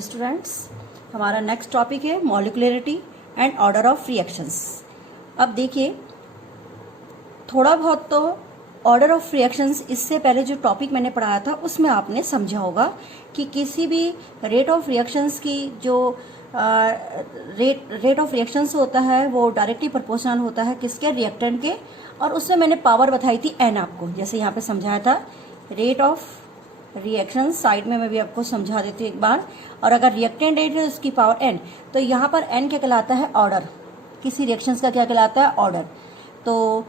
Students, हमारा next topic है मॉलिक्युलरिटी and order of reactions. अब देखिए, थोड़ा बहुत तो ऑर्डर ऑफ रिएक्शंस इससे पहले जो टॉपिक मैंने पढ़ाया था उसमें आपने समझा होगा कि किसी भी रेट ऑफ रिएक्शंस की जो रेट ऑफ रिएक्शंस होता है वो डायरेक्टली प्रोपोर्शनल होता है किसके, रिएक्टेंट के। और उसमें मैंने पावर बताई थी एन आपको, जैसे यहाँ पे समझाया था रेट ऑफ रिएक्शन, साइड में मैं भी आपको समझा देती हूँ एक बार। और अगर रिएक्टेंट रेट है उसकी पावर एन, तो यहाँ पर एन क्या कहलाता है, ऑर्डर। किसी रिएक्शंस का क्या कहलाता है, ऑर्डर। तो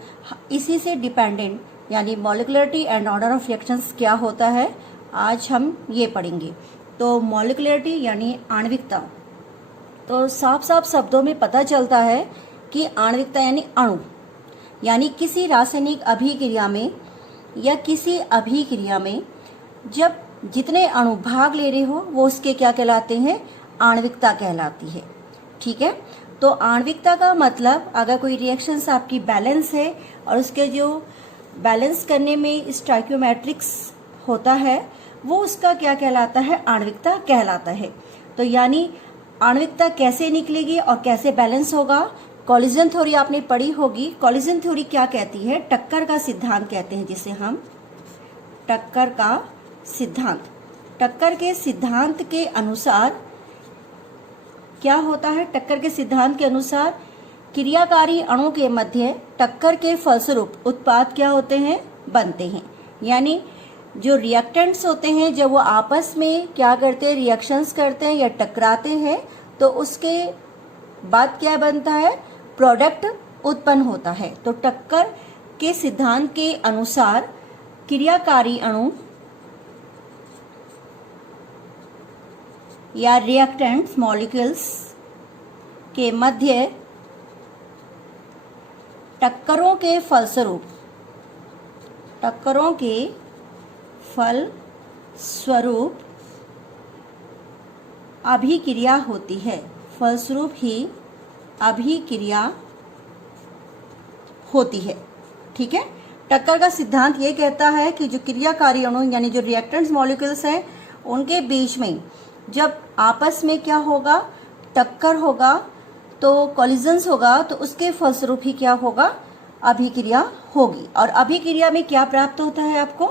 इसी से डिपेंडेंट यानी मॉलिक्युलरिटी एंड ऑर्डर ऑफ रिएक्शंस क्या होता है, आज हम ये पढ़ेंगे। तो मॉलिक्युलरिटी यानी आणविकता, तो साफ साफ शब्दों में पता चलता है कि आणविकता यानी अणु, यानी किसी रासायनिक अभिक्रिया में या किसी अभिक्रिया में जब जितने अणु भाग ले रहे हो वो उसके क्या कहलाते हैं, आणविकता कहलाती है। ठीक है, तो आणविकता का मतलब अगर कोई रिएक्शंस आपकी बैलेंस है और उसके जो बैलेंस करने में स्टोइकियोमेट्रिक्स होता है वो उसका क्या कहलाता है, आणविकता कहलाता है। तो यानी आणविकता कैसे निकलेगी और कैसे बैलेंस होगा, कोलिजन थ्योरी आपने पढ़ी होगी। कोलिजन थ्योरी क्या कहती है, टक्कर का सिद्धांत कहते हैं जिसे हम, टक्कर का सिद्धांत। टक्कर के सिद्धांत के अनुसार क्या होता है, टक्कर के सिद्धांत के अनुसार क्रियाकारी अणु के मध्य टक्कर के फलस्वरूप उत्पाद क्या होते हैं, बनते हैं। यानी जो रिएक्टेंट्स होते हैं जब वो आपस में क्या करते हैं, रिएक्शंस करते हैं या टकराते हैं, तो उसके बाद क्या बनता है, प्रोडक्ट उत्पन्न होता है। तो टक्कर के सिद्धांत के अनुसार क्रियाकारी अणु या रिएक्टेंट्स मॉलिक्यूल्स के मध्य टक्करों के फलस्वरूप अभिक्रिया होती है, फलस्वरूप ही अभिक्रिया होती है। ठीक है, टक्कर का सिद्धांत ये कहता है कि जो क्रियाकारी अणु यानी जो रिएक्टेंट्स मॉलिक्यूल्स हैं उनके बीच में जब आपस में क्या होगा, टक्कर होगा, तो कोलिजन्स होगा, तो उसके फलस्वरूप ही क्या होगा, अभिक्रिया होगी। और अभिक्रिया में क्या प्राप्त होता है आपको,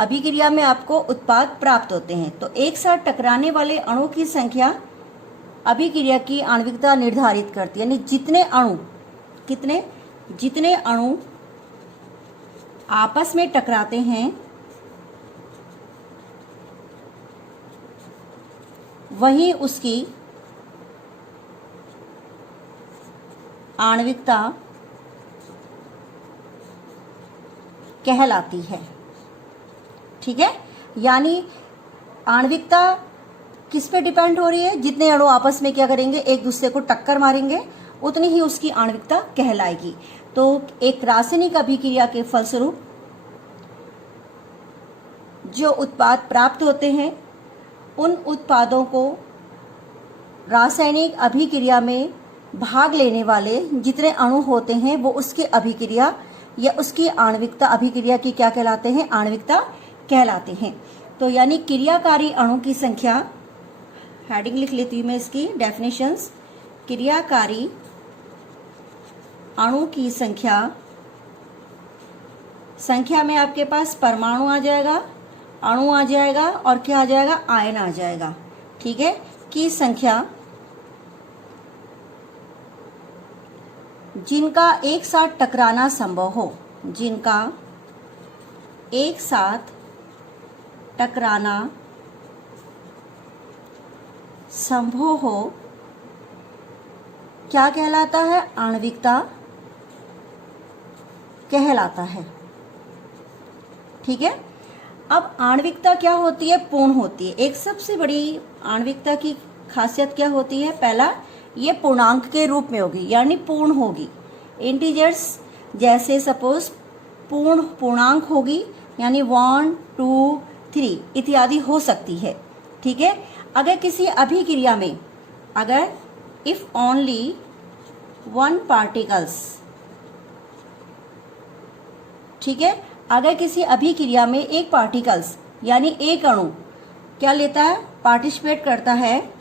अभिक्रिया में आपको उत्पाद प्राप्त होते हैं। तो एक साथ टकराने वाले अणु की संख्या अभिक्रिया की आणविकता निर्धारित करती है। यानी जितने अणु आपस में टकराते हैं वही उसकी आणविकता कहलाती है। ठीक है, यानी आणविकता किस पे डिपेंड हो रही है, जितने अणु आपस में क्या करेंगे, एक दूसरे को टक्कर मारेंगे, उतनी ही उसकी आणविकता कहलाएगी। तो एक रासायनिक अभिक्रिया के फलस्वरूप जो उत्पाद प्राप्त होते हैं उन उत्पादों को रासायनिक अभिक्रिया में भाग लेने वाले जितने अणु होते हैं वो उसके अभिक्रिया या उसकी आणविकता, अभिक्रिया की क्या कहलाते हैं, आणविकता कहलाते हैं। तो यानी क्रियाकारी अणु की संख्या, हेडिंग लिख लेती हूँ मैं इसकी, डेफिनेशंस। क्रियाकारी अणु की संख्या में आपके पास परमाणु आ जाएगा, अणु आ जाएगा और क्या आ जाएगा, आयन आ जाएगा। ठीक है, की संख्या जिनका एक साथ टकराना संभव हो, जिनका एक साथ टकराना संभव हो क्या कहलाता है, आणविकता कहलाता है। ठीक है, अब आणविकता क्या होती है, पूर्ण होती है। एक सबसे बड़ी आणविकता की खासियत क्या होती है, पहला ये पूर्णांक के रूप में होगी, यानी पूर्ण होगी। इंटीजर्स जैसे सपोज पूर्णांक होगी, यानी 1, 2, 3 इत्यादि हो सकती है। ठीक है, अगर किसी अभिक्रिया में, अगर इफ ओनली वन पार्टिकल्स, ठीक है, अगर किसी अभिक्रिया में एक पार्टिकल्स यानी एक अणु क्या लेता है, पार्टिसिपेट करता है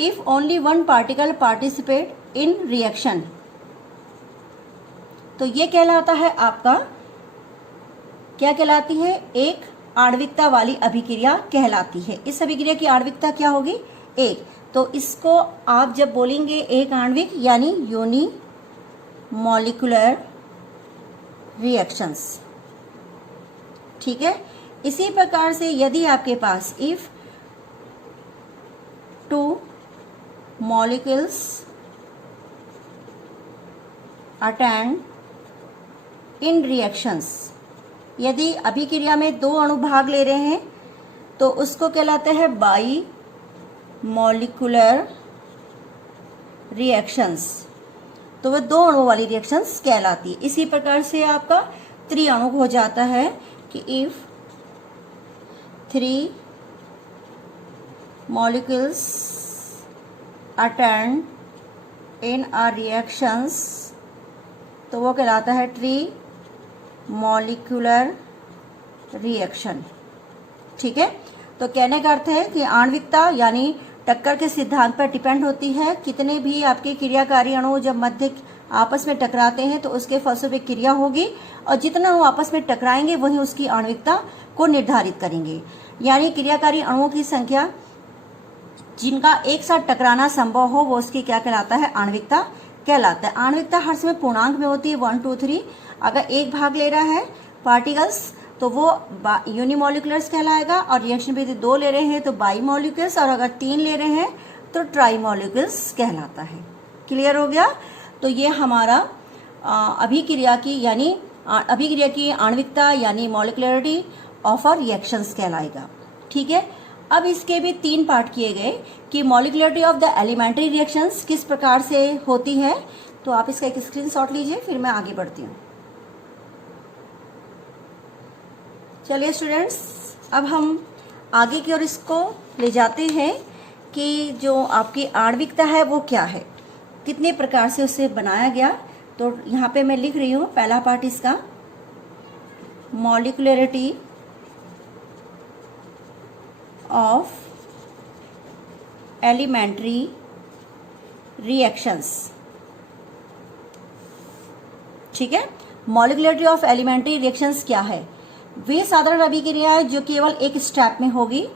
if only one particle participate in reaction. तो ये कहलाता है आपका, क्या कहलाती है, एक आणविकता वाली अभिक्रिया कहलाती है। इस अभिक्रिया की आणविकता क्या होगी, एक। तो इसको आप जब बोलेंगे एक आणविक यानी यूनी मॉलिक्यूलर रिएक्शंस, ठीक है। इसी प्रकार से यदि आपके पास if two molecules attend in reactions, यदि अभिक्रिया में दो अणु भाग ले रहे हैं तो उसको कहलाते हैं बाई मॉलिक्यूलर रिएक्शंस। तो वह दो अणु वाली रिएक्शंस कहलाती है। इसी प्रकार से आपका त्रिअणुक हो जाता है कि if 3 molecules attend in a reactions, तो वो कहलाता है ट्री मॉलिक्यूलर रिएक्शन, ठीक है। तो कहने का अर्थ है कि आणविकता यानी टक्कर के सिद्धांत पर डिपेंड होती है। कितने भी आपके क्रियाकारी अणु जब मध्य आपस में टकराते हैं तो उसके फलस्वरूप क्रिया होगी, और जितना अणु आपस में टकराएंगे वही उसकी आणविकता को निर्धारित करेंगे। यानी क्रियाकारी अणुओं की संख्या जिनका एक साथ टकराना संभव हो वो उसकी क्या कहलाता है, आणविकता कहलाता है। आणविकता हर समय पूर्णांक में होती है 1 2 3। अगर एक भाग ले रहा है पार्टिकल्स तो वो यूनिमोलिकुलर्स कहलाएगा, और रिएक्शन विधि 2 ले रहे हैं तो बाई मॉलिक्यूल्स, और अगर 3 ले रहे हैं तो ट्राई मॉलिक्यूल्स कहलाता है। क्लियर हो गया। तो ये हमारा अभिक्रिया की आणविकता यानी मॉलिक्युलरिटी ऑफ अ रिएक्शंस कहलाएगा, ठीक है। अब इसके भी 3 पार्ट किए गए कि मॉलिक्युलरिटी ऑफ द एलिमेंट्री रिएक्शंस किस प्रकार से होती है। तो आप इसका एक स्क्रीनशॉट लीजिए, फिर मैं आगे बढ़ती हूँ। चलिए स्टूडेंट्स, अब हम आगे की ओर इसको ले जाते हैं कि जो आपकी आणविकता है वो क्या है, कितने प्रकार से उसे बनाया गया। तो यहाँ पे मैं लिख रही हूँ पहला पार्ट इसका, मॉलिक्युलरिटी ऑफ एलिमेंट्री रिएक्शंस, ठीक है। मॉलिक्युलरिटी ऑफ एलिमेंट्री रिएक्शंस क्या है, वे साधारण अभिक्रिया है जो केवल एक स्टेप में होगी।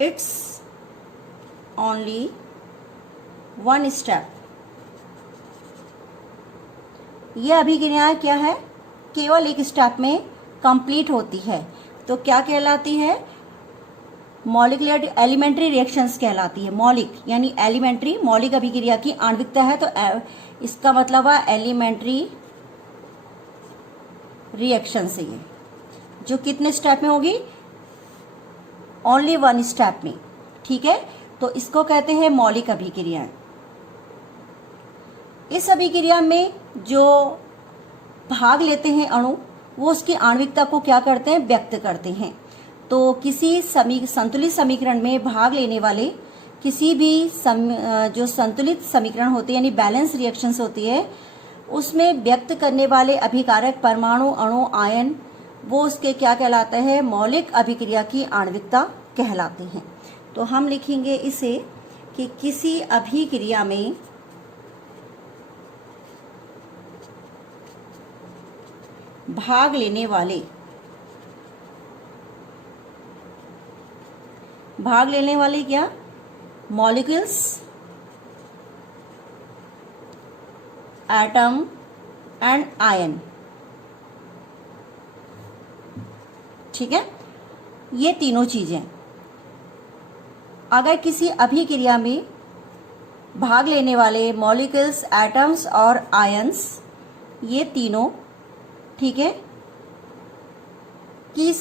It's only one step. यह अभिक्रियाएं क्या है, केवल एक स्टेप में कंप्लीट होती है। तो क्या कहलाती है, मॉलिक्युलर एलिमेंट्री रिएक्शंस कहलाती है। मौलिक यानी एलिमेंट्री, मौलिक अभिक्रिया की आणविकता है, तो इसका मतलब है एलिमेंट्री रिएक्शन से ये जो कितने स्टेप में होगी, ओनली 1 स्टेप में, ठीक है। तो इसको कहते हैं मौलिक अभिक्रिया। इस अभिक्रिया में जो भाग लेते हैं अणु वो उसकी आणविकता को क्या करते हैं, व्यक्त करते हैं। तो किसी संतुलित समीकरण में भाग लेने वाले किसी भी जो संतुलित समीकरण होते हैं यानी बैलेंस रिएक्शंस होती है उसमें व्यक्त करने वाले अभिकारक परमाणु, अणु, आयन वो उसके क्या कहलाते हैं, मौलिक अभिक्रिया की आणविकता कहलाते हैं। तो हम लिखेंगे इसे कि किसी अभिक्रिया में भाग लेने वाले क्या, मॉलिक्यूल्स, एटम एंड आयन, ठीक है। ये तीनों चीजें अगर किसी अभिक्रिया में भाग लेने वाले मॉलिक्यूल्स, एटम्स और आयंस, ये तीनों, ठीक है, की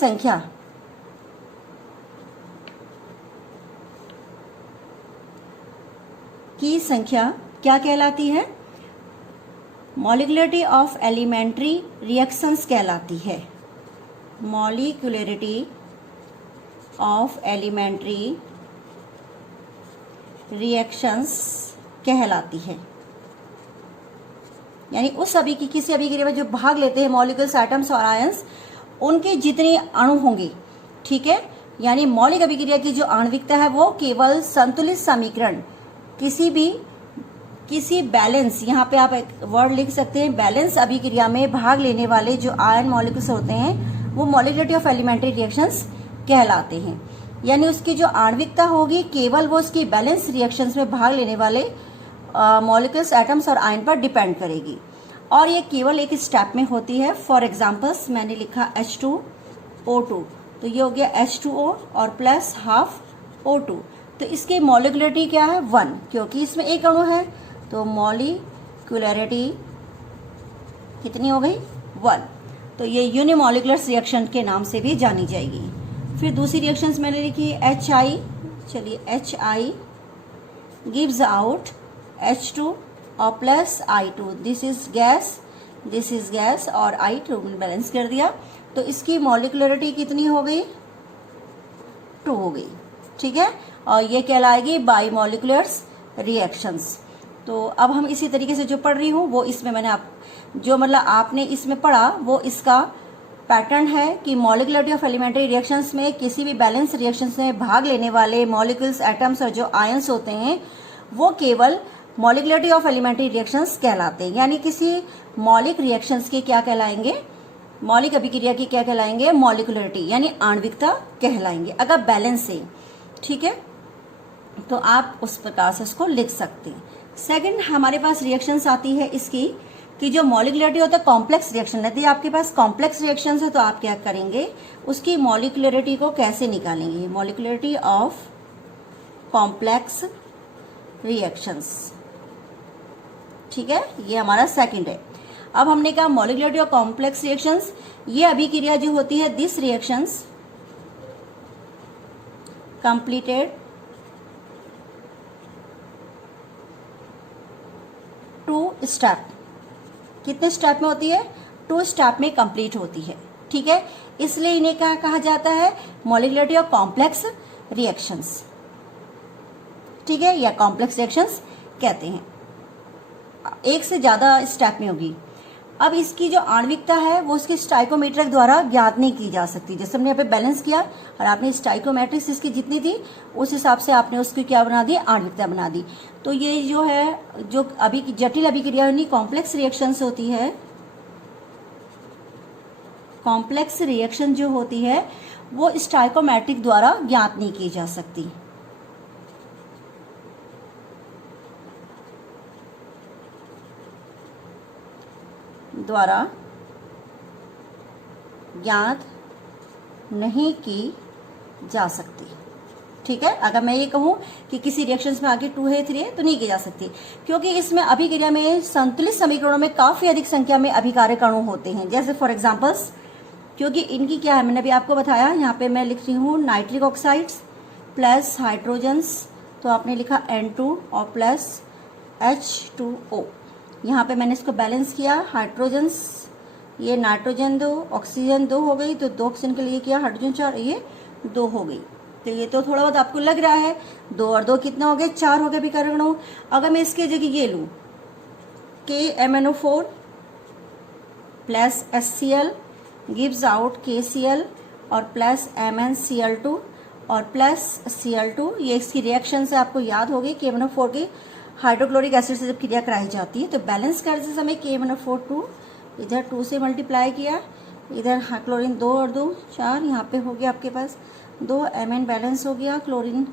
संख्या क्या कहलाती है, मॉलिक्युलरिटी ऑफ एलिमेंट्री रिएक्शंस कहलाती है। मॉलिक्युलरिटी ऑफ एलिमेंट्री रिएक्शंस कहलाती है, यानी उस किसी अभिक्रिया में जो भाग लेते हैं मॉलिक्यूल्स, एटम्स और आयंस, उनके जितने अणु होंगे, ठीक है, यानी मौलिक अभिक्रिया की जो आणविकता है वो केवल संतुलित समीकरण, किसी बैलेंस, यहाँ पे आप एक वर्ड लिख सकते हैं, बैलेंस अभिक्रिया में भाग लेने वाले जो आयन मॉलिक्यूल्स होते हैं वो मॉलिक्युलरिटी ऑफ एलिमेंट्री रिएक्शंस कहलाते हैं। यानी उसकी जो आणविकता होगी केवल वो उसकी बैलेंस रिएक्शंस में भाग लेने वाले मॉलिक्यूल्स, एटम्स और आयन पर डिपेंड करेगी, और ये केवल एक स्टेप में होती है। फॉर एग्जाम्पल्स मैंने लिखा H2O2, तो ये हो गया H2O और प्लस हाफ O2, तो इसकी मॉलिक्युलरिटी क्या है 1, क्योंकि इसमें एक अणु है, तो मॉलिक्युलरिटी कितनी हो गई 1। तो ये यूनिमॉलिक्युलर रिएक्शन के नाम से भी जानी जाएगी। फिर दूसरी रिएक्शंस मैंने लिखी HI, चलिए HI गिव्स आउट H2 और plus I2, this is gas और I2 बैलेंस कर दिया, तो इसकी मॉलिक्युलरिटी कितनी हो गई 2 हो गई, ठीक है, और ये कहलाएगी बाइमॉलिक्युलर्स रिएक्शंस। तो अब हम इसी तरीके से जो पढ़ रही हूँ वो इसमें मैंने जो मतलब आपने इसमें पढ़ा वो इसका पैटर्न है कि मॉलिक्युलरिटी ऑफ एलिमेंट्री रिएक्शंस में किसी भी बैलेंस रिएक्शंस में भाग लेने वाले मॉलिक्यूल्स, एटम्स और जो आयंस होते हैं वो केवल मॉलिक्युलरिटी ऑफ एलिमेंट्री रिएक्शंस कहलाते हैं। यानी किसी मौलिक रिएक्शंस के क्या कहलाएंगे, मौलिक अभिक्रिया की क्या कहलाएंगे, मॉलिक्युलरिटी यानी आणविकता कहलाएंगे, अगर बैलेंस है, ठीक है, तो आप उस प्रकार से उसको लिख सकते हैं। सेकंड हमारे पास रिएक्शंस आती है इसकी कि जो मॉलिक्युलरिटी होता है कॉम्प्लेक्स रिएक्शन, यदि आपके पास कॉम्प्लेक्स रिएक्शंस है तो आप क्या करेंगे, उसकी मॉलिक्युलरिटी को कैसे निकालेंगे, मॉलिक्युलरिटी ऑफ कॉम्प्लेक्स रिएक्शंस, ठीक है, ये हमारा सेकंड है। अब हमने कहा मॉलिक्युलरिटी ऑफ कॉम्प्लेक्स रिएक्शंस, ये अभिक्रिया जो होती है this reactions completed two step, कितने स्टेप में होती है, 2 स्टेप में कंप्लीट होती है, ठीक है, इसलिए इन्हें क्या कहा जाता है, मॉलिक्युलरिटी ऑफ कॉम्प्लेक्स रिएक्शंस, ठीक है, या कॉम्प्लेक्स रिएक्शंस कहते हैं, एक से ज्यादा स्टेप में होगी। अब इसकी जो आणविकता है वो उसकी स्टाइकोमेट्रिक द्वारा ज्ञात नहीं की जा सकती। जैसे हमने यहाँ पे बैलेंस किया और आपने स्टाइकोमेट्रिक्स इसकी जितनी थी उस हिसाब से आपने उसकी क्या बना दी, आणविकता बना दी। तो ये जो है, जो अभी जटिल अभिक्रिया यानी कॉम्प्लेक्स रिएक्शंस होती है, कॉम्प्लेक्स रिएक्शन जो होती है वो स्टाइकोमेट्रिक द्वारा ज्ञात नहीं की जा सकती। द्वारा ज्ञात नहीं की जा सकती, ठीक है। अगर मैं ये कहूं कि किसी रिएक्शंस में आगे 2 है 3 है तो नहीं की जा सकती, क्योंकि इसमें अभिक्रिया में संतुलित समीकरणों में काफी अधिक संख्या में अभिकारक अणु होते हैं। जैसे फॉर एग्जांपल्स, क्योंकि इनकी क्या है, मैंने अभी आपको बताया, यहाँ पे मैं लिख रही हूँ नाइट्रिक ऑक्साइड्स प्लस हाइड्रोजन्स, तो आपने लिखा N2 और प्लस H2O। यहाँ पे मैंने इसको बैलेंस किया, हाइड्रोजन्स, ये नाइट्रोजन 2, ऑक्सीजन 2 हो गई, तो 2 ऑक्सीजन के लिए किया, हाइड्रोजन 4, ये 2 हो गई। तो ये तो थोड़ा बहुत आपको लग रहा है, 2 और 2 कितना हो गए, 4 हो गए अभिकारक अणु। अगर मैं इसके जगह ये लूँ KMnO4 plus HCl gives out KCl और प्लस MnCl2 और प्लस Cl2, ये इसकी रिएक्शन से आपको याद होगी KMnO4 की हाइड्रोक्लोरिक एसिड से जब क्रिया कराई जाती है तो बैलेंस करते समय KMnO4 2, इधर 2 से मल्टीप्लाई किया, इधर क्लोरीन 2 और 2 4, यहाँ पे हो गया आपके पास 2, Mn बैलेंस हो गया, क्लोरीन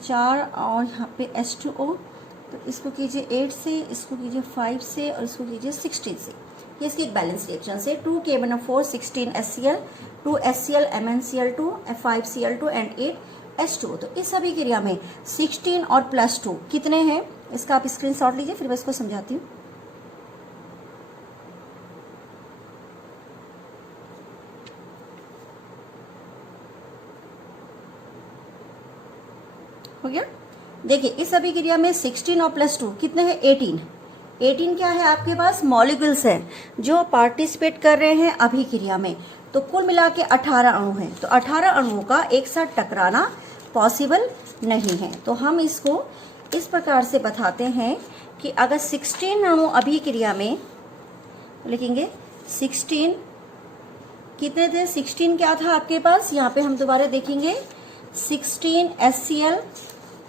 4 और यहाँ पे H2O, तो इसको कीजिए 8 से, इसको कीजिए 5 से और इसको कीजिए 16 से। ये इसकी एक बैलेंस रिएक्शन से 2 KMnO4 16 HCl 2 HCl MnCl2 5 Cl2 and 8 H2O। तो इस सभी क्रिया में 16 और प्लस 2 कितने हैं, इसका आप स्क्रीनशॉट लीजिए, फिर मैं इसको समझाती हूँ। हो गया, देखिए इस अभिक्रिया में 16 और प्लस 2 कितने हैं, 18 क्या है आपके पास, मॉलिक्यूल्स हैं जो पार्टिसिपेट कर रहे हैं अभिक्रिया में। तो कुल मिला के 18 अणु हैं, तो 18 अणुओं का एक साथ टकराना पॉसिबल नहीं है। तो हम इसको इस प्रकार से बताते हैं कि अगर 16 अणु अभिक्रिया में लिखेंगे 16, कितने थे 16 क्या था आपके पास, यहाँ पे हम दोबारा देखेंगे 16 HCl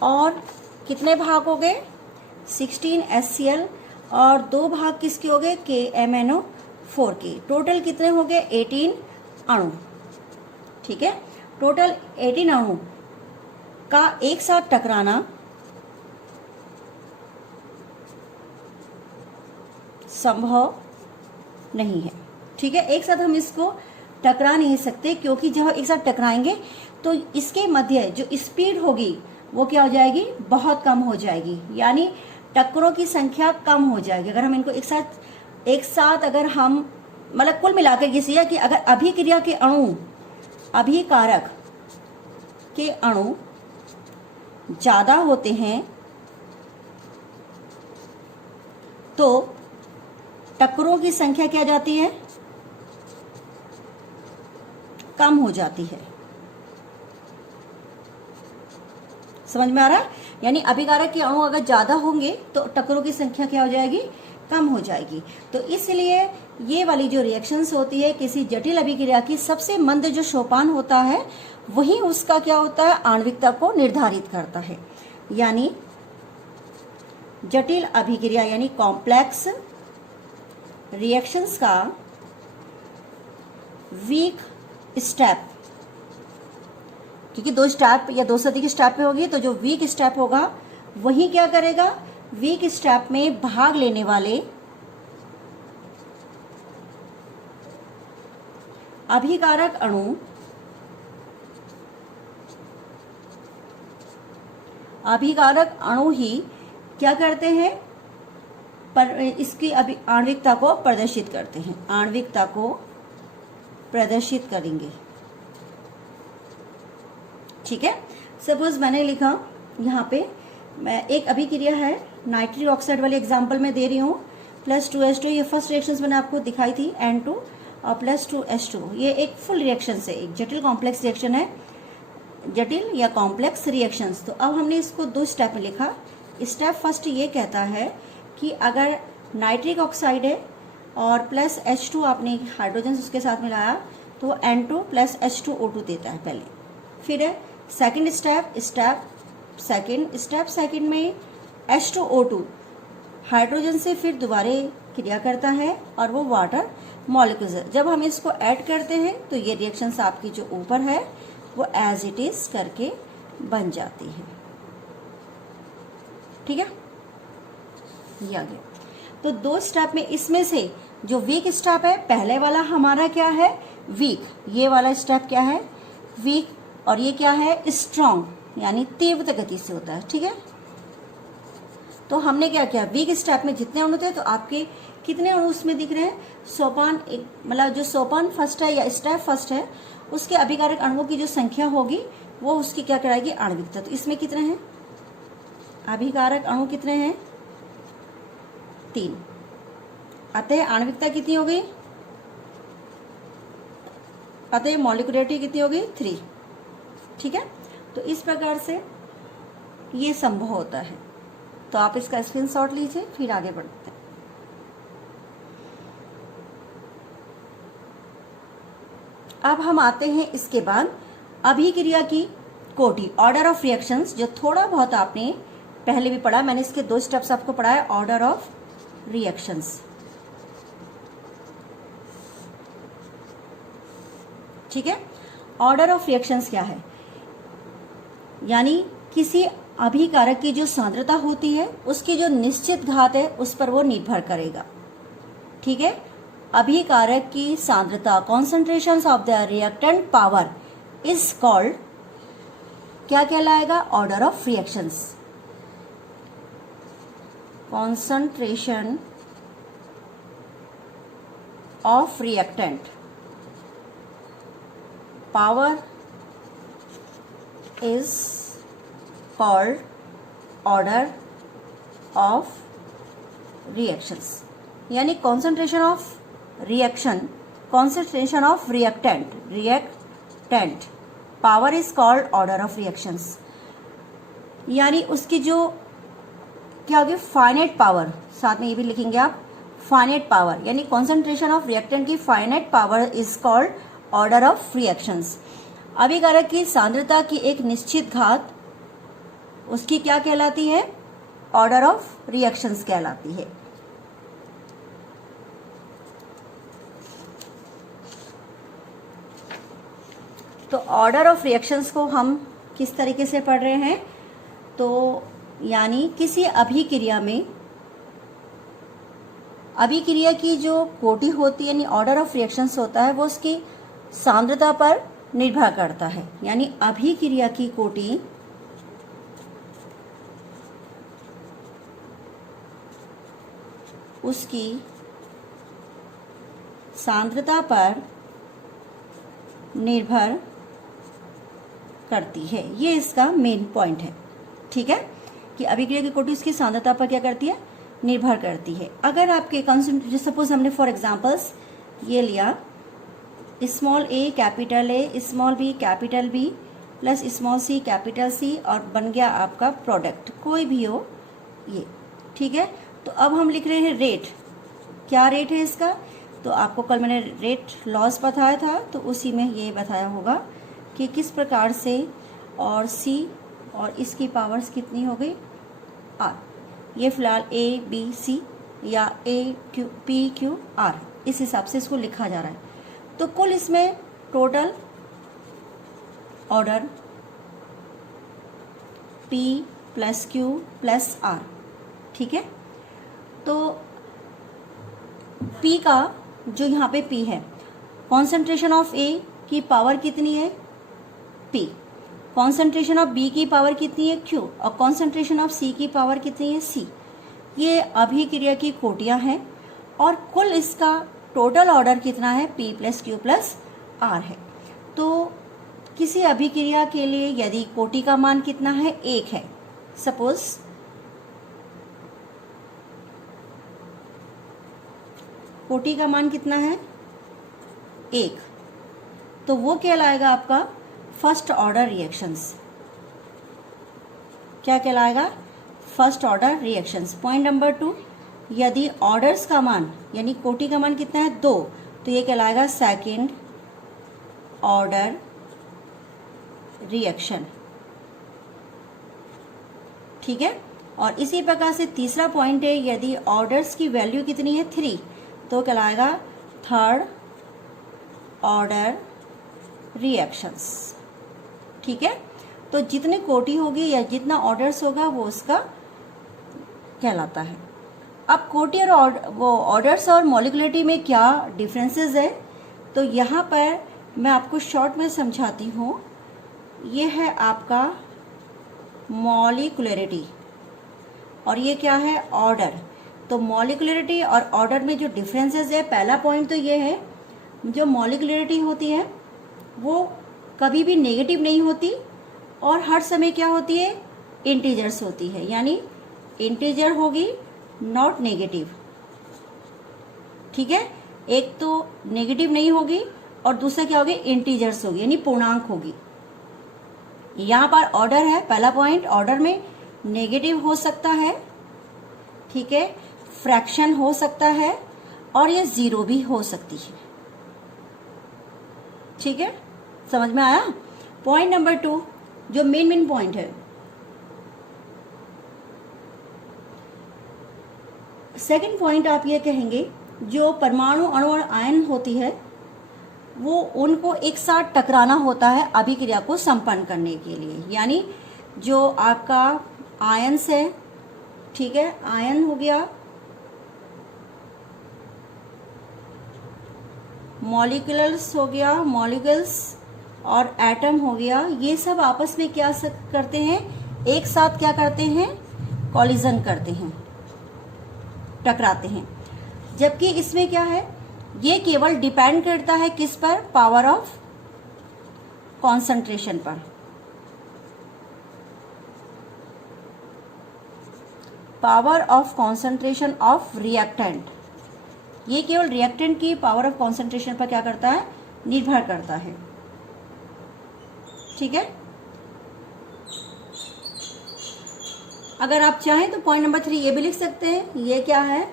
और कितने भाग हो गए 16 HCl और 2 भाग किसके हो गए KMnO4 के, टोटल कितने हो गए 18 अणु। ठीक है, टोटल 18 अणु का एक साथ टकराना संभव नहीं है। ठीक है, एक साथ हम इसको टकरा नहीं सकते, क्योंकि जब एक साथ टकराएंगे तो इसके मध्य जो स्पीड होगी वो क्या हो जाएगी, बहुत कम हो जाएगी, यानी टक्करों की संख्या कम हो जाएगी। अगर हम इनको एक साथ अगर हम मतलब कुल मिलाकर किसी है कि अगर अभिक्रिया के अणु, अभिकारक के अणु ज्यादा होते हैं तो टक्करों की संख्या क्या जाती है, कम हो जाती है। समझ में आ रहा है, यानी अभिकारक के अणु अगर ज्यादा होंगे तो टक्करों की संख्या क्या हो जाएगी, कम हो जाएगी। तो इसलिए ये वाली जो रिएक्शंस होती है किसी जटिल अभिक्रिया की, सबसे मंद जो सोपान होता है वही उसका क्या होता है, आणविकता को निर्धारित करता है। यानी जटिल अभिक्रिया यानी कॉम्प्लेक्स रिएक्शंस का वीक स्टेप, क्योंकि 2 स्टेप या 2 से अधिक स्टेप पे होगी, तो जो वीक स्टेप होगा वही क्या करेगा, वीक स्टेप में भाग लेने वाले अभिकारक अणु ही क्या करते हैं, पर इसकी आणविकता को प्रदर्शित करते हैं, आणविकता को प्रदर्शित करेंगे। ठीक है, सपोज मैंने लिखा यहाँ पे, मैं एक अभिक्रिया है नाइट्रिक ऑक्साइड वाले एग्जांपल में दे रही हूँ, +2H2, ये फर्स्ट रिएक्शंस मैंने आपको दिखाई थी N2 और +2H2, ये एक फुल रिएक्शन है, एक जटिल कॉम्प्लेक्स रिएक्शन है, जटिल या कॉम्प्लेक्स रिएक्शंस। तो अब हमने इसको 2 स्टेप में लिखा। स्टेप फर्स्ट ये कहता है कि अगर नाइट्रिक ऑक्साइड है और +H2 आपने हाइड्रोजन उसके साथ मिलाया तो N2 +H2O2 देता है पहले। फिर है सेकंड स्टेप, स्टेप सेकंड में H2O2 हाइड्रोजन से फिर दोबारा क्रिया करता है और वो वाटर मॉलिक्यूल, जब हम इसको ऐड करते हैं तो ये रिएक्शंस आपकी जो ऊपर है वो एज इट इज करके बन जाती है। ठीक है, ये आ गया। तो 2 स्टेप में इसमें से जो वीक स्टेप है, पहले वाला हमारा क्या है, वीक, ये वाला स्टेप क्या है, वीक, और ये क्या है, स्ट्रॉन्ग, यानी तीव्र गति से होता है। ठीक है, तो हमने क्या किया, वीक स्टेप में जितने अणु थे तो आपके कितने अणु उसमें दिख रहे हैं, सोपान एक, मतलब जो सोपान फर्स्ट है या स्टेप फर्स्ट है उसके अभिकारक अणुओं की जो संख्या होगी वो उसकी क्या कराएगी, आणविकता। तो इसमें कितने हैं अभिकारक अणु, कितने हैं 3, अतः आणविकता कितनी हो गई, अतः मॉलिक्यूलरिटी कितनी हो गई 3। ठीक है, तो इस प्रकार से ये संभव होता है। तो आप इसका स्क्रीनशॉट लीजिए, फिर आगे बढ़ते हैं। अब हम आते हैं इसके बाद अभिक्रिया की कोटि, ऑर्डर ऑफ रिएक्शंस, जो थोड़ा बहुत आपने पहले भी पढ़ा, मैंने इसके 2 स्टेप्स आपको पढ़ाया, ऑर्डर ऑफ रिएक्शंस। ठीक है, ऑर्डर ऑफ रिएक्शंस क्या है, यानी किसी अभिकारक की जो सांद्रता होती है उसकी जो निश्चित घात है उस पर वो निर्भर करेगा। ठीक है, अभिकारक की सांद्रता, concentration of the reactant power is called, क्या कहलाएगा, order of reactions. Concentration of reactant power is called order of reactions, यानी concentration of reaction, concentration of reactant power is called order of reactions, यानी उसकी जो क्या होगी, finite power, साथ में ये भी लिखेंगे आप, फाइनाइट पावर, यानी कॉन्सेंट्रेशन ऑफ रिएक्टेंट की finite power is called order of reactions. अभिकारक की सांद्रता की एक निश्चित घात उसकी क्या कहलाती है? ऑर्डर ऑफ रिएक्शंस कहलाती है। तो ऑर्डर ऑफ रिएक्शंस को हम किस तरीके से पढ़ रहे हैं? तो यानी किसी अभिक्रिया में अभिक्रिया की जो कोटि होती है, यानी ऑर्डर ऑफ रिएक्शंस होता है, वो उसकी सांद्रता पर निर्भर करता है। यानी अभिक्रिया की कोटि उसकी सांद्रता पर निर्भर करती है। ये इसका मेन पॉइंट है, ठीक है, कि अभिक्रिया की कोटि उसकी सांद्रता पर क्या करती है? निर्भर करती है। अगर आपके कंसेंट्रेशन, सपोज हमने फॉर एग्जांपल्स ये लिया, small a capital A, small b capital B plus small c capital C, और बन गया आपका प्रोडक्ट, कोई भी हो ये, ठीक है। तो अब हम लिख रहे हैं रेट। क्या रेट है इसका? तो आपको कल मैंने रेट लॉस बताया था, तो उसी में ये बताया होगा कि किस प्रकार से, और सी और इसकी पावर्स कितनी हो गई? आर। ये फिलहाल ए बी सी या ए क्यू पी क्यू आर, इस हिसाब से इसको लिखा जा रहा है। तो कुल इसमें total order P plus Q plus R, ठीक है। तो P का जो यहाँ पे P है, कॉन्सेंट्रेशन ऑफ A की पावर कितनी है? P। कॉन्सेंट्रेशन ऑफ B की पावर कितनी है? Q। और कॉन्सेंट्रेशन ऑफ C की पावर कितनी है? C। ये अभिक्रिया की कोटियाँ हैं और कुल इसका टोटल ऑर्डर कितना है? P plus Q plus R है। तो किसी अभिक्रिया के लिए यदि कोटि का मान कितना है? 1 है, सपोज कोटि का मान कितना है? 1, तो वो कहलाएगा आपका फर्स्ट ऑर्डर रिएक्शंस। क्या कहलाएगा? First order reactions. Point number 2, यदि ऑर्डर्स का मान यानी कोटि का मान कितना है? 2, तो ये कहलाएगा सेकंड ऑर्डर रिएक्शन, ठीक है। और इसी प्रकार से तीसरा पॉइंट है, यदि ऑर्डर्स की वैल्यू कितनी है? 3, तो कहलाएगा थर्ड ऑर्डर रिएक्शंस, ठीक है। तो जितनी कोटि होगी या जितना ऑर्डर्स होगा वो उसका कहलाता है। अब कोटि और वो ऑर्डर्स और मॉलिक्युलरिटी में क्या डिफरेंसेस है, तो यहाँ पर मैं आपको शॉर्ट में समझाती हूँ। ये है आपका मॉलिक्युलरिटी और ये क्या है? ऑर्डर। तो मॉलिक्युलरिटी और ऑर्डर में जो डिफरेंसेस है, पहला पॉइंट तो ये है, जो मॉलिक्युलरिटी होती है वो कभी भी नेगेटिव नहीं होती और हर समय क्या होती है? इंटीजर्स होती है, यानी इंटीजर होगी नॉट नेगेटिव, ठीक है। एक तो नेगेटिव नहीं होगी और दूसरा क्या होगी? इंटीजर्स होगी, यानी पूर्णांक होगी। यहाँ पर ऑर्डर है, पहला पॉइंट, ऑर्डर में नेगेटिव हो सकता है, ठीक है, फ्रैक्शन हो सकता है और ये 0 भी हो सकती है, ठीक है। समझ में आया? पॉइंट नंबर 2 जो मेन पॉइंट है, सेकंड पॉइंट आप ये कहेंगे, जो परमाणु अणु और आयन होती है वो उनको एक साथ टकराना होता है अभिक्रिया को संपन्न करने के लिए। यानी जो आपका आयन्स है, ठीक है, आयन हो गया, मॉलिक्यूल्स हो गया, मॉलिक्यूल्स और एटम हो गया, ये सब आपस में क्या करते हैं? एक साथ क्या करते हैं? कॉलिजन करते हैं, टकराते हैं। जबकि इसमें क्या है? ये केवल डिपेंड करता है किस पर? पावर ऑफ कॉन्सेंट्रेशन पर। Power of concentration of reactant, ये केवल रिएक्टेंट की पावर ऑफ कॉन्सेंट्रेशन पर क्या करता है? निर्भर करता है, ठीक है। अगर आप चाहें तो पॉइंट नंबर 3 ये भी लिख सकते हैं। ये क्या है?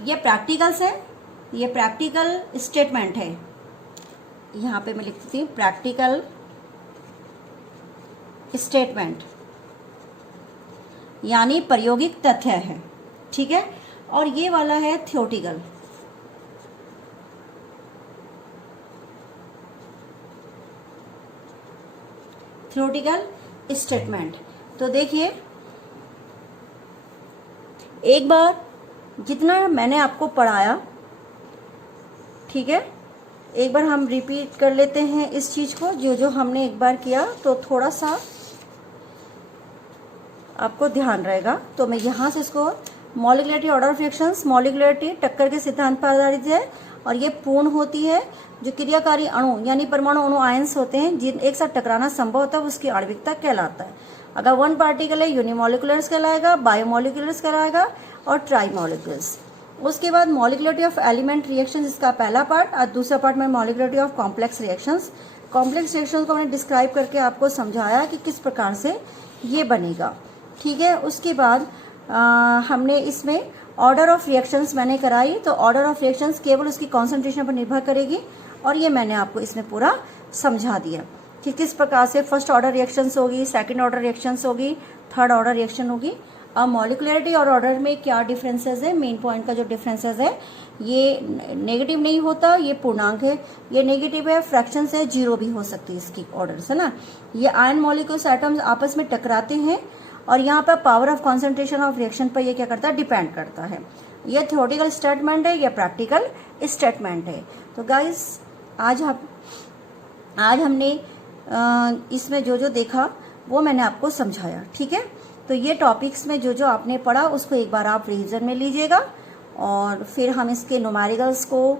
ये प्रैक्टिकल्स है, ये प्रैक्टिकल स्टेटमेंट है। यहाँ पे मैं लिखती हूँ प्रैक्टिकल स्टेटमेंट, यानी प्रायोगिक तथ्य है, ठीक है। और ये वाला है थ्योरेटिकल। Theoretical statement. तो देखिए, एक बार जितना मैंने आपको पढ़ाया, ठीक है, एक बार हम रिपीट कर लेते हैं इस चीज को, जो जो हमने एक बार किया, तो थोड़ा सा आपको ध्यान रहेगा। तो मैं यहाँ से इसको मॉलिक्युलरिटी ऑर्डर ऑफ रिएक्शंस, मॉलिक्युलरिटी टक्कर के सिद्धांत पर आधारित है, और ये पूर्ण होती है जो क्रियाकारी अणु यानी परमाणु अणु आयंस होते हैं जिन एक साथ टकराना संभव होता है, उसकी आणविकता कहलाता है। अगर वन पार्टिकल है यूनिमोलिकुलर्स कहलाएगा, बायोमोलिकुलर्स कहलाएगा, और ट्राईमोलिकुलर्स। उसके बाद मॉलिक्युलरिटी ऑफ एलिमेंट रिएक्शंस, इसका पहला पार्ट, और दूसरा पार्ट में molecularity of complex reactions. Complex reactions को मैंने डिस्क्राइब करके आपको समझाया कि किस प्रकार से ये बनेगा, ठीक है। उसके बाद हमने इसमें ऑर्डर ऑफ रिएक्शंस मैंने कराई, तो ऑर्डर ऑफ रिएक्शंस केवल उसकी कॉन्सेंट्रेशन पर निर्भर करेगी, और ये मैंने आपको इसमें पूरा समझा दिया कि किस प्रकार से फर्स्ट ऑर्डर रिएक्शंस होगी, सेकंड ऑर्डर रिएक्शंस होगी, थर्ड ऑर्डर रिएक्शन होगी। अब मॉलिक्युलरिटी और ऑर्डर में क्या डिफरेंसेस है, मेन पॉइंट का जो डिफरेंसेस है, ये नेगेटिव नहीं होता, ये पूर्णांक है, ये नेगेटिव है, फ्रैक्शन है, जीरो भी हो सकती है इसकी ऑर्डर है ना। ये आयन मॉलिक्यूल्स एटम्स आपस में टकराते हैं, और यहाँ पर power of concentration of reaction पर ये क्या करता है, डिपेंड करता है। ये थ्योरेटिकल स्टेटमेंट है, ये प्रैक्टिकल स्टेटमेंट है। तो गाइस, आज हमने इसमें जो जो देखा वो मैंने आपको समझाया, ठीक है। तो ये टॉपिक्स में जो जो आपने पढ़ा उसको एक बार आप रिवीजन में लीजिएगा, और फिर हम इसके न्यूमेरिकल्स को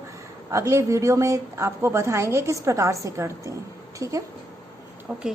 अगले वीडियो में आपको बताएंगे किस प्रकार से करते हैं, ठीक है। ओके।